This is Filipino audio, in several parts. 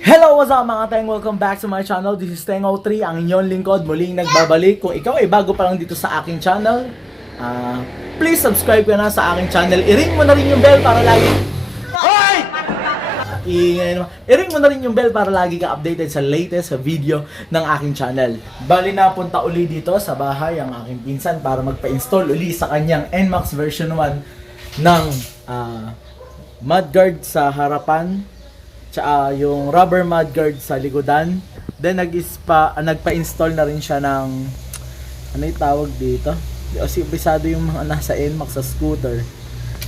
Hello, what's up mga Teng? Welcome back to my channel. This is Teng03, ang inyong lingkod, muling nagbabalik. Kung ikaw ay bago pa lang dito sa aking channel, please subscribe ka na sa aking channel. I-ring mo na rin yung bell para lagi... Hoy! I-ring mo na rin yung bell para lagi ka updated sa latest video ng aking channel. Bali na punta uli dito sa bahay ang aking pinsan para magpa-install uli sa kanyang Nmax version 1 ng mudguard sa harapan, tsaka yung rubber mudguard sa likodan. Then nagpa-install na rin siya ng ano yung tawag dito? Kasi bisado yung mga nasa Nmax sa scooter.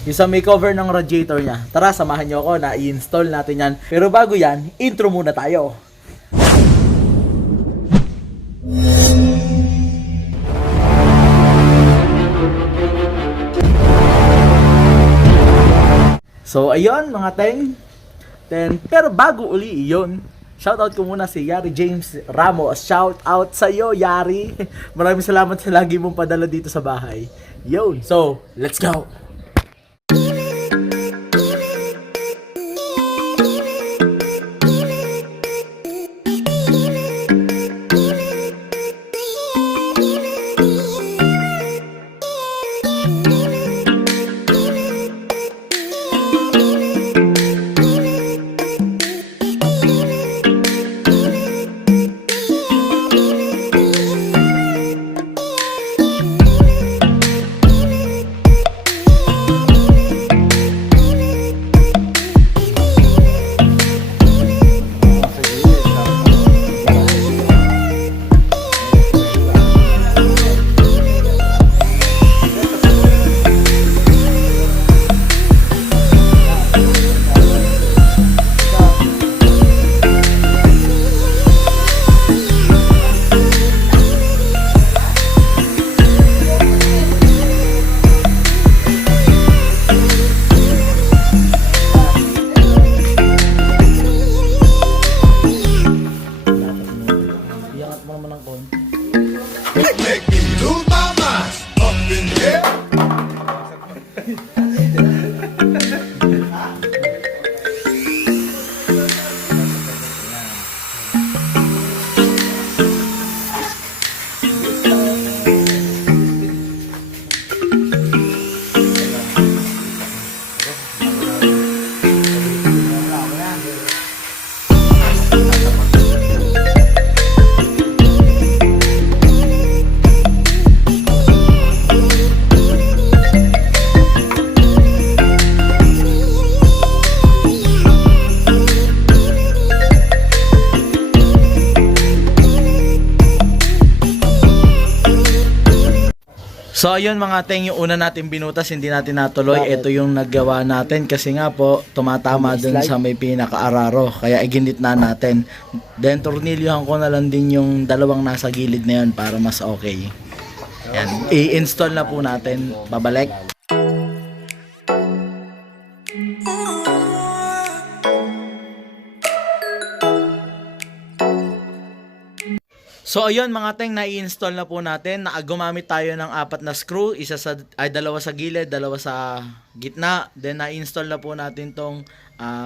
Yung sa makeover ng radiator niya. Tara, samahan niyo ako na i-install natin yan. Pero bago yan, intro muna tayo. So ayun mga Teng. Pero bago uli iyon, shoutout ko muna si Yari James Ramos. Shoutout sa iyo, Yari. Maraming salamat sa lagi mong padala dito sa bahay. Yun. So, let's go. So ayun mga Teng, yung una natin binutas, hindi natin natuloy. Ito yung naggawa natin kasi nga po tumatama dun sa may pinaka-araro, kaya iginit na natin. Then tornilyohan ko na lang din yung dalawang nasa gilid na yun para mas okay. Yan. I-install na po natin. Babalik. So ayun mga Teng, na-i-install na po natin. Gumamit tayo ng 4 na screw, dalawa sa gilid, dalawa sa gitna. Then na-install na po natin tong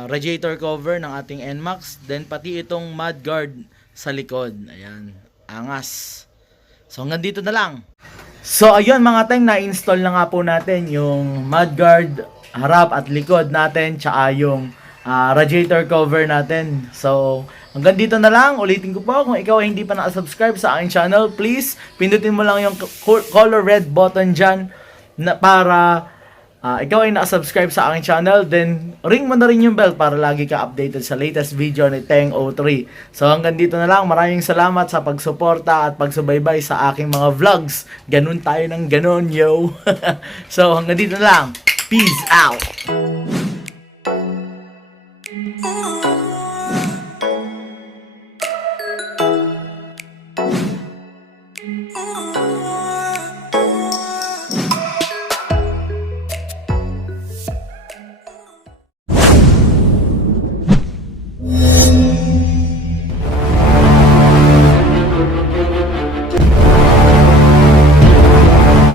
radiator cover ng ating Nmax. Then pati itong mudguard sa likod. Ayan, angas. So hanggang dito na lang. So ayun mga Teng, na-install na nga po natin yung mudguard harap at likod natin, tsaka yung radiator cover natin. So hanggang dito na lang. Ulitin ko po, kung ikaw ay hindi pa nakasubscribe sa aking channel, please pindutin mo lang yung color red button dyan na para ikaw ay nakasubscribe sa aking channel. Then ring mo na rin yung bell para lagi ka updated sa latest video ni Teng03. So hanggang dito na lang. Maraming salamat sa pagsuporta at pagsubaybay sa aking mga vlogs. Ganun tayo ng ganun, yo. So hanggang dito na lang. Peace out.